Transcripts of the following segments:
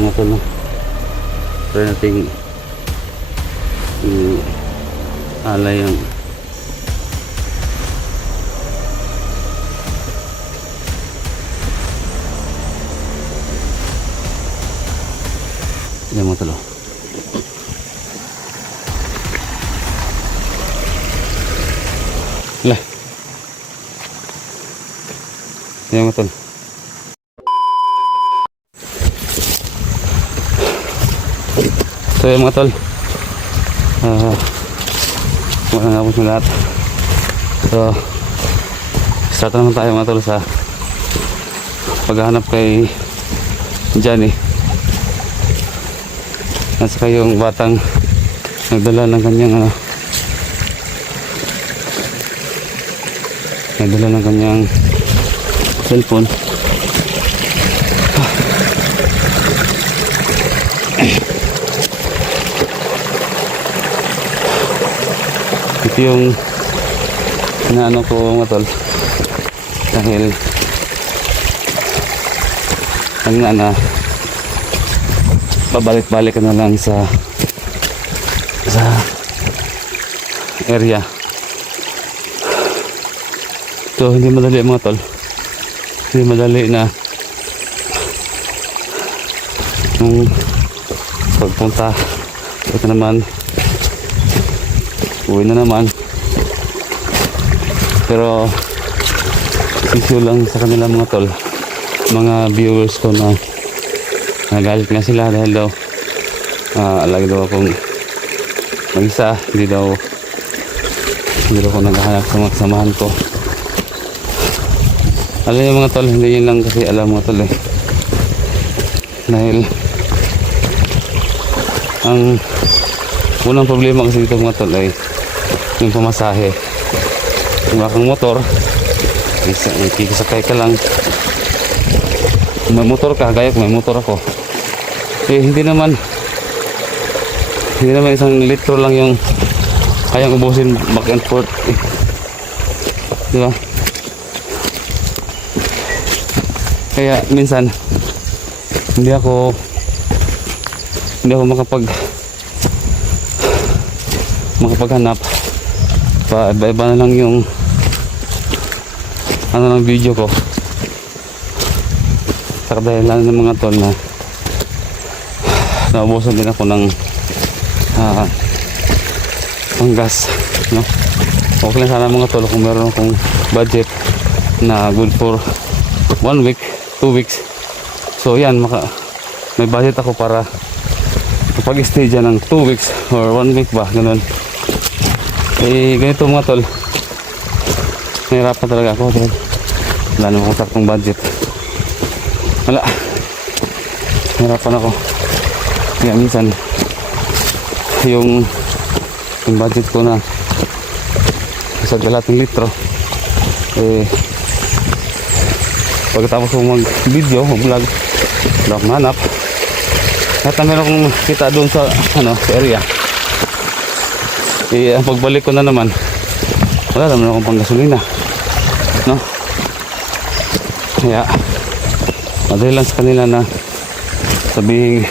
mga tol, no? Try natin alay yung yan mga tol. Lah, yan mga tol. So yan mga tol, wala nga po lahat. So start naman tayo mga tol sa paghahanap kay Johnny at saka yung batang nagdala ng kanyang nagdala ng kanyang cellphone. Ito yung inaano ko mga tol, dahil ang na pabalik-balik ka na lang sa area. So hindi madali mga tol, hindi madali na yung pagpunta. Ito naman, uwi na naman, pero issue lang sa kanila mga tol, mga viewers ko na nagalit nga sila dahil daw lagi daw akong mag-isa, hindi daw ako naghahanap sa mga kasamahan ko. Alam niyo mga tol, hindi yun lang kasi alam mga tol dahil ang unang problema kasi dito mga tol ay yung pamasahe. Kung wala kang motor, kikisakay ka lang. Kung may motor ka, gaya kung may motor ako, hindi naman isang litro lang yung kayang ubusin back and forth, diba? Kaya minsan hindi ako makapaghanap pa, iba na lang yung ng video ko. Saka dahil lang ng mga tol na naubusan din ako ng panggas, no? Okay lang sana mga tol kung meron akong budget na good for 1 week, 2 weeks. So yan, may budget ako para kapag-stay dyan ng 2 weeks or 1 week ba, ganun. Ganito mga tol, nahirapan talaga ako dahil wala naman akong saktong budget. Wala, nahirapan ako. Kaya minsan yung budget ko na sa kalating litro, pagkatapos ko mag video, mag vlog, wala akong hanap. At meron akong kita doon sa sa area, ang pagbalik ko na naman, wala naman akong panggasolina, no? Kaya madali lang sa kanila na sabihin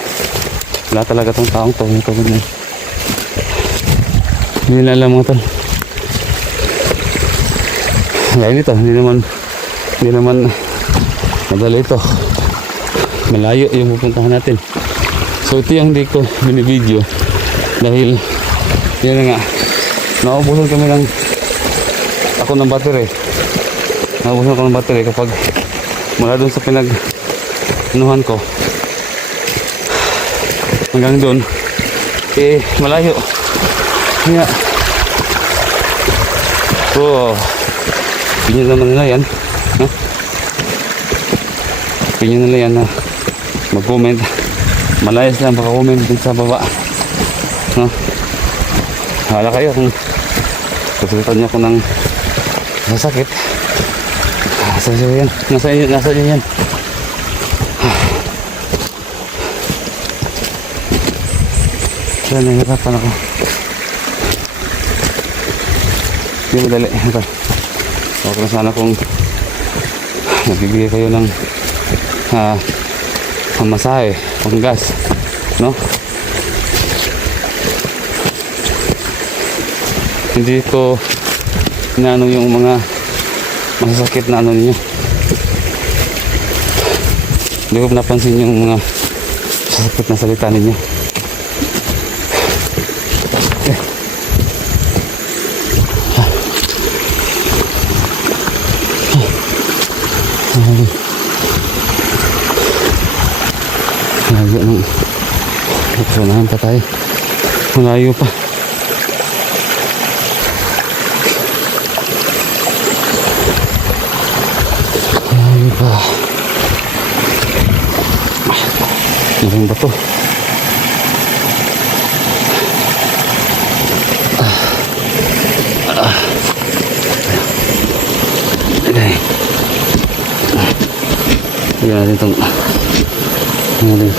wala talaga tong taong to, ganyan. Hindi na alam mga tol. Kaya nito, hindi naman madali ito. Malayo yung pupuntahan natin. So ito yung hindi ko binibideo dahil yun nga, naubusan kami ng battery. Naubusan ako ng battery kapag mula doon sa pinag-anuhan ko hanggang doon, malayo. Kaya opinion naman nila yan, no? Opinion nila yan na mag-comment, malayas lang baka-comment din sa baba, no? Hala kayo kung kasultan niyo ako ng masakit, nasa inyo yan. Kaya nahihirapan ako. Hindi madali. Okay na sana kung nagbibigay kayo ng pamasahe, panggas, no? Hindi ko inaano yung mga masasakit na ano ninyo. Hindi ko napansin yung mga masasakit na salita ninyo. Layo ng unahan pa tayo. Malayo pa. Malayo pa. Maraming bato. Okay. Tignan natin itong ngayon.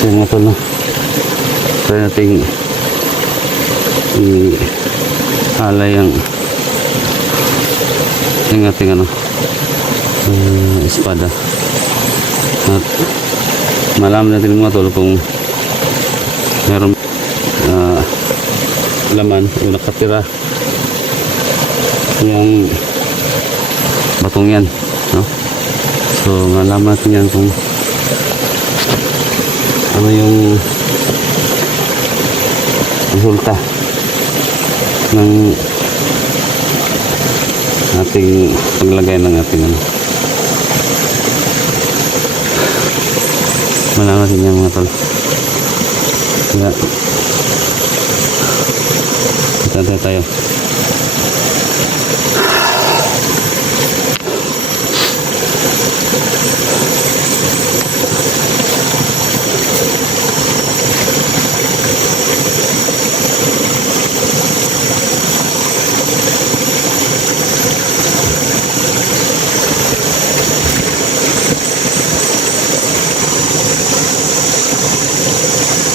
Yan nga pala. Try natin i-alay ang ating ano, espada. At malaman natin mga tol kung meron laman o nakatira yung batong yan, no? So malaman natin yan kung ano yung resulta ng ating paglagay ng ating ano. Malaman natin yan mga tol. Kaya kita tayo.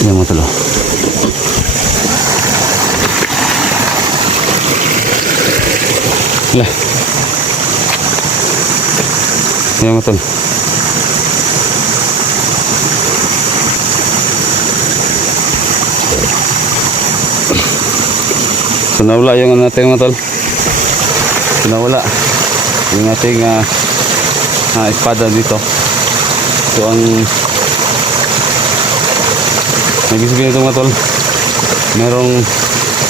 Yan mga tol. Lah. Yan mga tol. So nawala yung natin mga tol. So nawala yung ating espada dito. So ang ibig sabihin ito mga tol, merong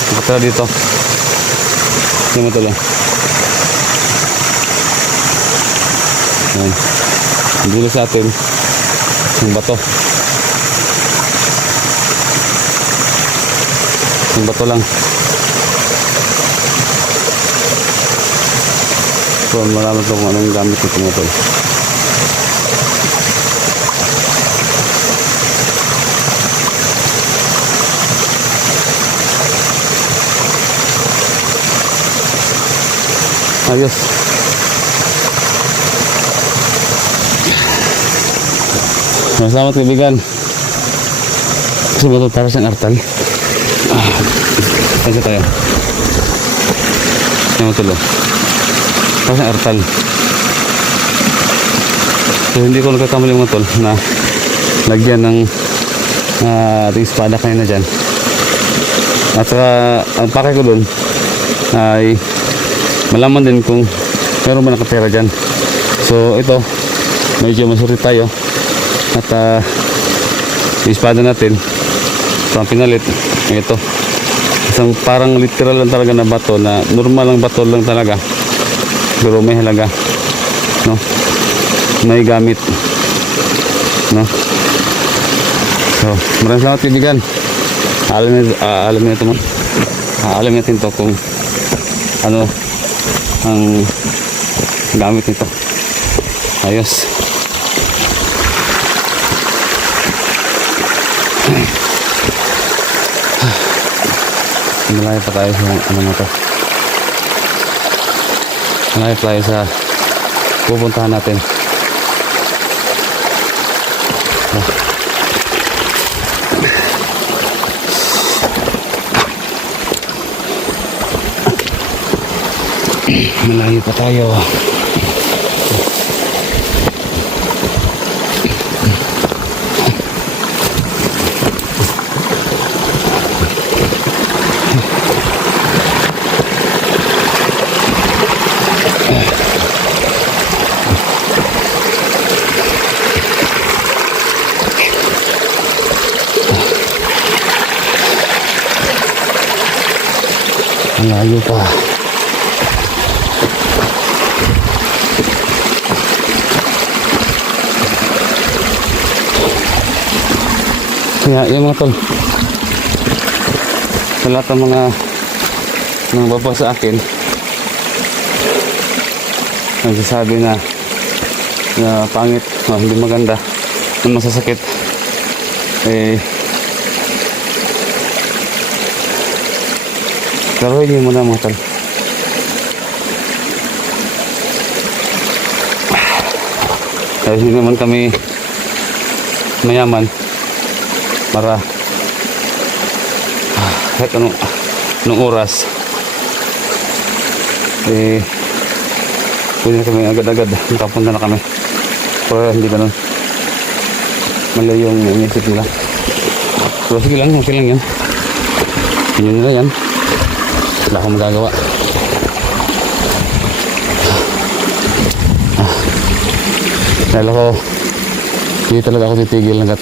nakatira dito. Yan mga tol. Yan. Dulo sa atin yung bato. Yung bato lang. So malaman ito kung anong gamit ito mga tol. Ayos. Salamat kaibigan. Kasi ba ito para siyang artal? Kasi tayo. Yan mo tulo. Para siyang artal. So hindi ko nagkakamali mga tol na lagyan ng ating espada kanina dyan. At saka ang pakay ko dun ay malaman din kung meron ba nakatira dyan. So ito medyo masurit tayo at yung espada natin ito ang pinalit. Ito isang parang literal lang talaga na bato, na normal lang bato lang talaga pero may halaga, no? May gamit, no? So maraming salamat kaibigan. Alamin natin to kung ano ang gamit nito. Ayos. Malayo pa tayo sa ano na to. Malayo pa tayo sa pupuntahan natin. Malayo pa tayo. Malayo pa. Kaya yung mga tol, sa lahat ng mga baba sa akin nagsasabi na pangit, hindi maganda, na masasakit, laruin mo na mga tol. Dahil hindi naman kami mayaman para kahit anong oras pwede na kami agad-agad nakapunta na kami, pero hindi ganun, mali yung inisip nila. So sige lang, okay lang yan, yun nila yan, wala akong magagawa. Dahil ako, hindi talaga ako titigil hanggat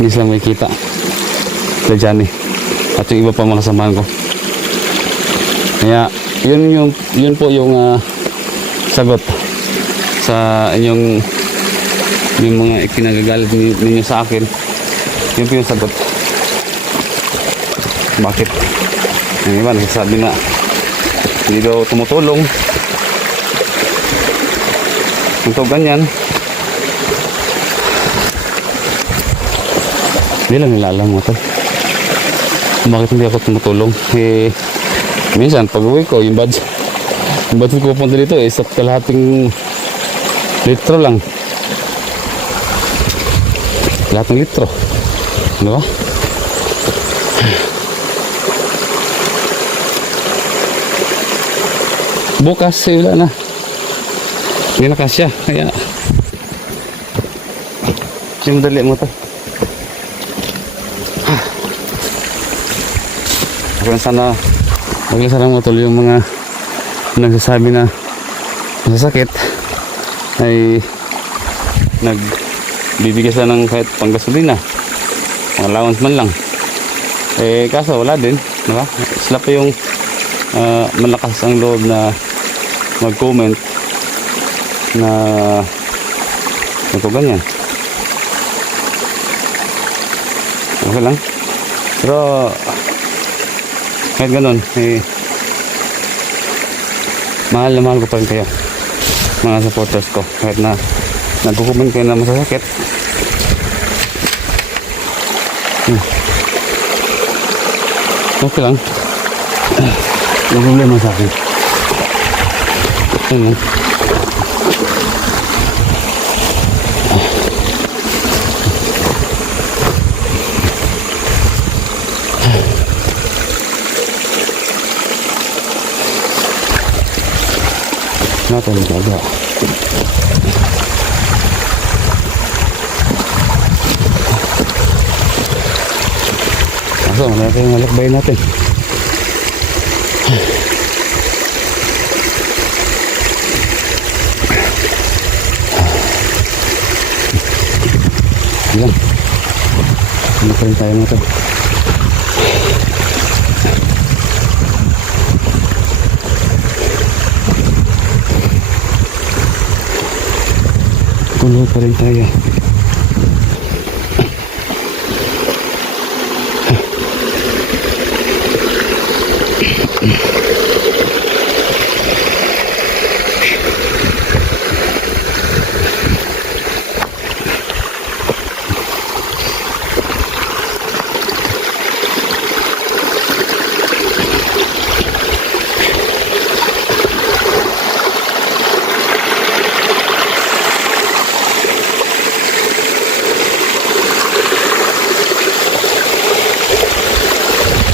hindi silang may kita. Kaya Johnny. At yung iba pa mga kasamahan ko. Kaya, yun po yung sagot sa inyong yung mga ikinagagalit ninyo sa akin. Yun po yung sagot. Bakit? Yung iba nagsasabi na hindi daw tumutulong. Ito ganyan. Hindi lang nilalang mo ito. Bakit hindi ako tumutulong? Eh, minsan pag uwi ko, yung budget ko pupunta dito eh, sa kalahating litro lang. Kalahating litro. Ano ba? Bukas eh, wala na. Hindi na kasya. Kaya yung madali mo ito. Kaya sana maglasarang mo tuloy yung mga nagsasabi na masasakit ay nagbibigay sila ng kahit panggasolina, pang allowance man lang. Eh kaso wala din, diba? Sila pa yung malakas ang loob na mag-comment na ito ganyan. Okay lang. Pero kahit ganun, eh, mahal na mahal ko pa rin kayo, mga supporters ko. Kahit na nagkukumin kayo na masasakit, okay lang. May problema sa akin. Ayun. Natin gaga. Aso, malaki yung malakbay natin. Yan. Ano pa rin tayo natin? Tuloy pa rin tayo.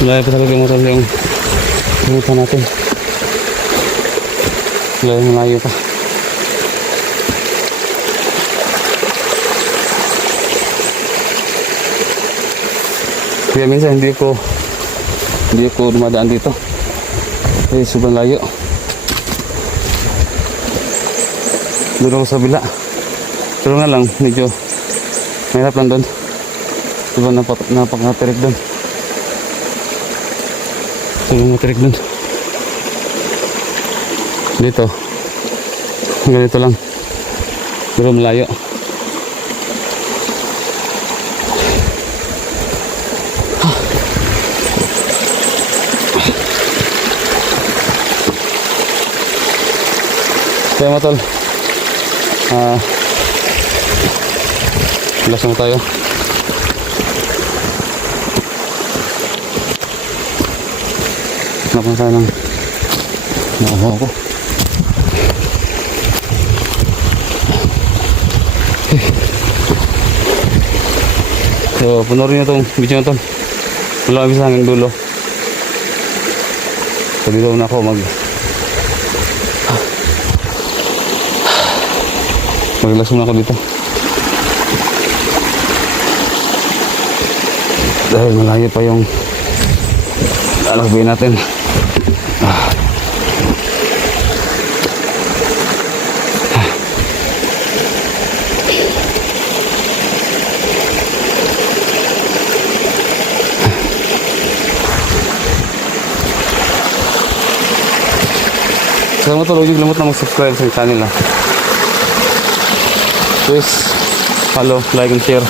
Malayo pa talaga yung motor yung pumunta natin. Malayo pa. Kaya minsan hindi ko dumadaan dito. Eh, sobrang layo. Doon ako sa bila. Pero nga lang, medyo mahirap lang doon. Diba napakatirik doon. Sobrang matirik doon. Dito ganito lang, pero malayo. Kaya matol, lakas mo tayo. Napunta tayo ng nakahaw ko. So, punurin nyo itong video na ito. Wala kami sa hanggang dulo. So, dito na ako maglas muna ako dito. Dahil malayo pa yung lalakbay natin. Sa mga tol, huwag niyo kalimutan mag-subscribe sa channel ha. Please, follow, like, and share.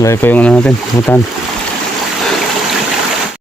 Layo pa yung ano natin, putan.